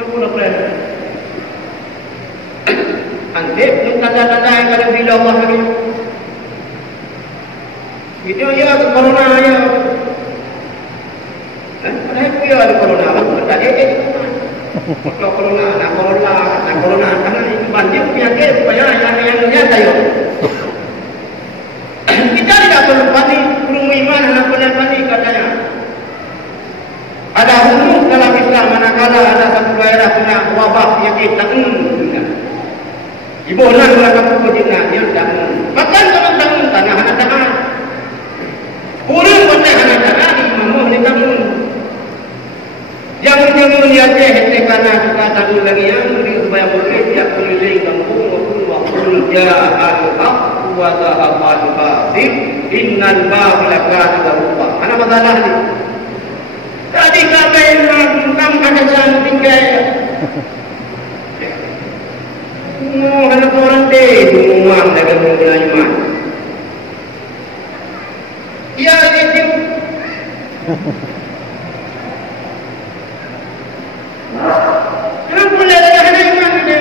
Aku nak plan. Antik pun tanda-tanda yang ada bila Allah lagi. Itu ya corona ya. Ada apa ya ada corona? Aku tak ada. Kalau corona, karena itu banjir penyakit supaya yang nyata ya. Kita tidak perlu panik, perlu iman, anak panik katanya. Ada hukum dalam Islam manakala ada satu daerah kena wabah penyakit tak ibunan mereka berkojina dia tak bahkan teman-teman tanah anak tanah kurang boleh anak tanah di mamuh ni tamun jangan lihat je karena kita tahu lagi yang supaya boleh dia keliling kampung waktu ja'al haq wa zahaqal batil innal batila kana zahuqa ana masalah ni tadi kami tentang ada jalan tinggal anak orang deh rumah dengan mulai iman ya itu kenapa boleh ada anak iman ini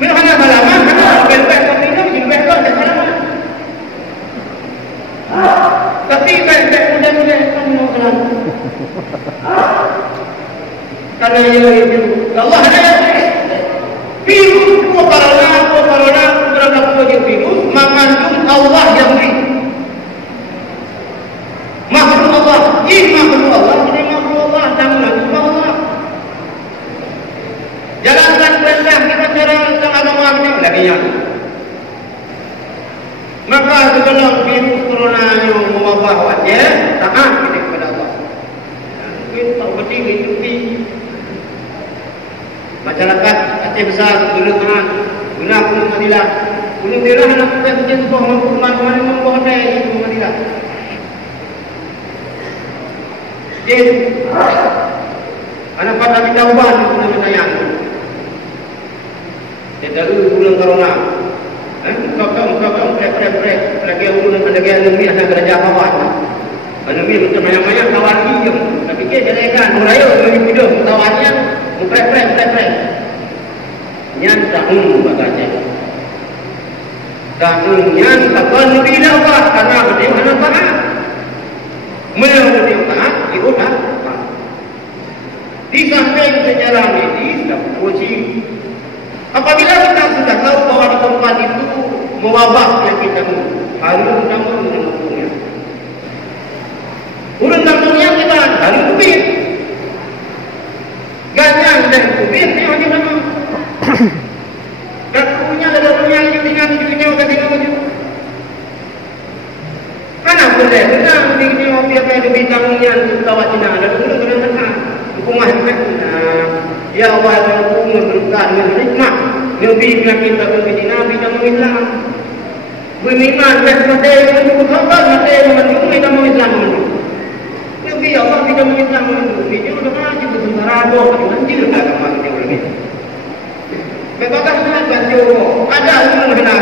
bila anak halaman anak bel-bel kami ini bel-bel kau ada halaman tapi bel-bel mudah-mudah kamu mau kelam karena itu Allah ada virus corona berapa virus mengandung Allah yang beri makhluk Allah ini makhluk Allah tangan Allah jalankan perintah kita cara tentang agama kita lagi yang maka sebelum virus corona yang mewabah wajah taat kita kepada Allah mungkin tak penting hidupi masyarakat Aceh besar guna tangan guna Gunung Madinah nak bukan hujan sebuah rumah membohonai Gunung Madinah jadi anak pada kita ubah di Gunung Sayang dia dulu bulan corona prek lagi ulang lagi alumni ada kerja kawan alumni macam banyak kawan dia tapi dia jadikan raya bagi video kawannya prek nyan tahun baganya tahun nyan takkan lebih lawat karena bagaimana taat menurut taat itu dah di samping sejarah medis dan uji apabila kita sudah tahu bahwa di tempat itu mewabah penyakit tamu harus namun dengan hukumnya urun tamunya kita harus kubir ganyang dan kubir dia hanya nama punya yang tinggal di dunia udah tinggal juga karena boleh benar begini biar kayak lebih tangungnya untuk tawat Cina ada dulu benar hukumah ya Allah hukum memberikan hikmah lebih penyakit takut di Nabi dan Islam beriman dan mati menunggu kabar mati menunggu kita mau Islam lebih Allah tidak mau Islam menunggu itu udah mati bersama rabo banjir agama kita lagi Bebakan surat banjir ada umum hendak